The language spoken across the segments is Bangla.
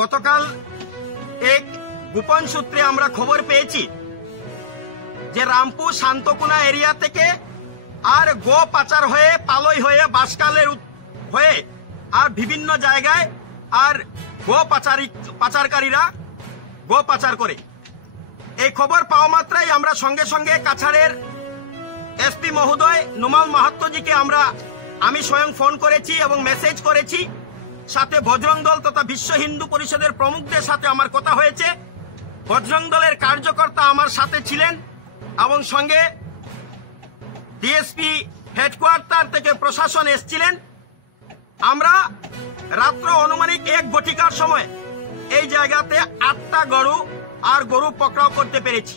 গতকাল এক গোপন সূত্রে আমরা খবর পেয়েছি যে রামপুর শান্তকুনা এরিয়া থেকে আর গো পাচার হয়ে পালই হয়ে বাসকালের হয়ে আর বিভিন্ন জায়গায় আর গো পাচারকারীরা গো পাচার করে। এই খবর পাওয়া মাত্রই আমরা সঙ্গে সঙ্গে কাছাড়ের এসপি মহোদয় নুমাল মাহাত্তজিকে আমি স্বয়ং ফোন করেছি এবং মেসেজ করেছি। সাথে বজরং দল তথা বিশ্ব হিন্দু পরিষদের প্রমুখদের সাথে আমার কথা হয়েছে। বজরং দলের কার্যকর্তা আমার সাথে ছিলেন এবং সঙ্গে ডিএসপি হেডকোয়ার্টার থেকে প্রশাসন এসেছিলেন। আমরা রাত্র অনুমানিক 1 ঘটিকার সময় এই জায়গাতে 8টা গরু পকড়াও করতে পেরেছি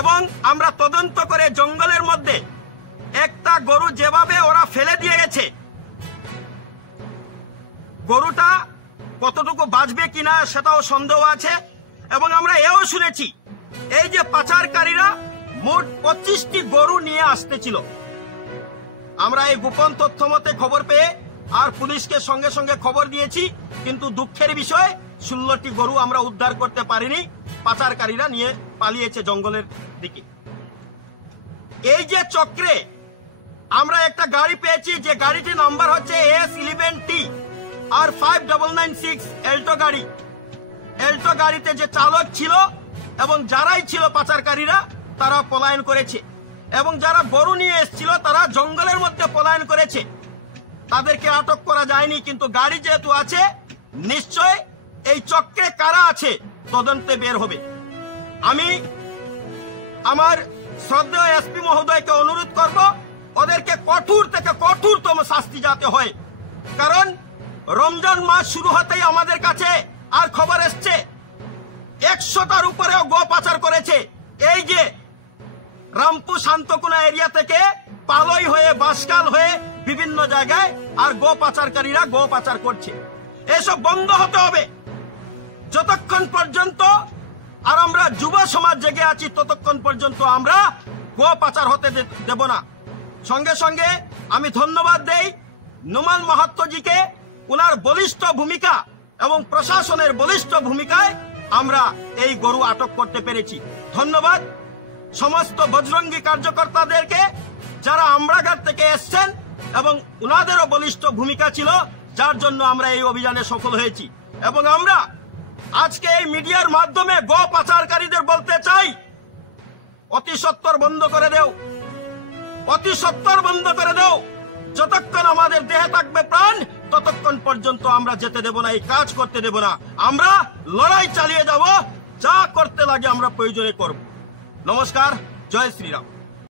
এবং আমরা তদন্ত করে জঙ্গলের মধ্যে একটা গরু যেভাবে ওরা ফেলে দিয়ে গেছে, গরুটা কতটুকু বাঁচবে কিনা সেটাও সন্দেহ আছে। এবং আমরা এও শুনেছি এই যে পাচারকারীরা মোট 25টি গরু নিয়ে আসতেছিল। আমরা এই গোপন তথ্য মতে খবর পেয়ে আর পুলিশকে সঙ্গে সঙ্গে খবর দিয়েছি, কিন্তু দুঃখের বিষয় 16টি গরু আমরা উদ্ধার করতে পারিনি। পাচারকারীরা নিয়ে পালিয়েছে জঙ্গলের দিকে। এই যে চক্রে আমরা একটা গাড়ি পেয়েছি, যে গাড়িটির নাম্বার হচ্ছে S11T আর 5996 এল্টো গাড়ি। এল্টো গাড়িতে যে চালক ছিল এবং যারাই ছিল পাচারকারীরা তারা পলায়ন করেছে এবং যারা গরু নিয়ে এসেছিল তারা জঙ্গলের মধ্যে পলায়ন করেছে। তাদেরকে আটক করা যায়নি, কিন্তু গাড়ি যেহেতু আছে নিশ্চয় এই চক্রে কারা আছে তদন্তে বের হবে। আমি আমার শ্রদ্ধেয় এসপি মহোদয়কে অনুরোধ করব ওদেরকে কঠোর থেকে কঠোরতম শাস্তি যাতে হয়, কারণ রমজান মাস শুরু হতেই আমাদের কাছে আর খবর এসছে 100টার উপরেও গো পাচার করেছে। এই যে রামপুর শান্তকুনা এরিয়া থেকে পালই হয়ে বাসকাল হয়ে বিভিন্ন জায়গায় আর গো পাচারকারীরা গো পাচার করছে। এসব বন্ধ হতে হবে। যতক্ষণ পর্যন্ত আর আমরা যুব সমাজ জেগে আছি ততক্ষণ পর্যন্ত আমরা গো পাচার হতে দেব না। সঙ্গে সঙ্গে আমি ধন্যবাদ দেই নুমাল মাহাত্তজিকে, উনার বলিষ্ঠ ভূমিকা এবং প্রশাসনের বলিষ্ঠ ভূমিকায় আমরা এই গরু আটক করতে পেরেছি। ধন্যবাদ সমস্ত বজরঙ্গী কার্যকর্তাদেরকে যারা আমরাঘাট থেকে এসছেন এবং উনাদেরও বলিষ্ঠ ভূমিকা ছিল, যার জন্য আমরা এই অভিযানে সফল হয়েছি। এবং আমরা আজকে এই মিডিয়ার মাধ্যমে গো পাচারকারীদের বলতে চাই, অতি সত্বর বন্ধ করে দেও, অতি সত্বর বন্ধ করে দেও। যতক্ষণ আমাদের দেহে থাকবে প্রাণ ততক্ষণ পর্যন্ত আমরা যেতে দেব না, এই কাজ করতে দেব না। আমরা লড়াই চালিয়ে যাব, যা করতে লাগে আমরা প্রয়োজনে করব। নমস্কার, জয় শ্রীরাম।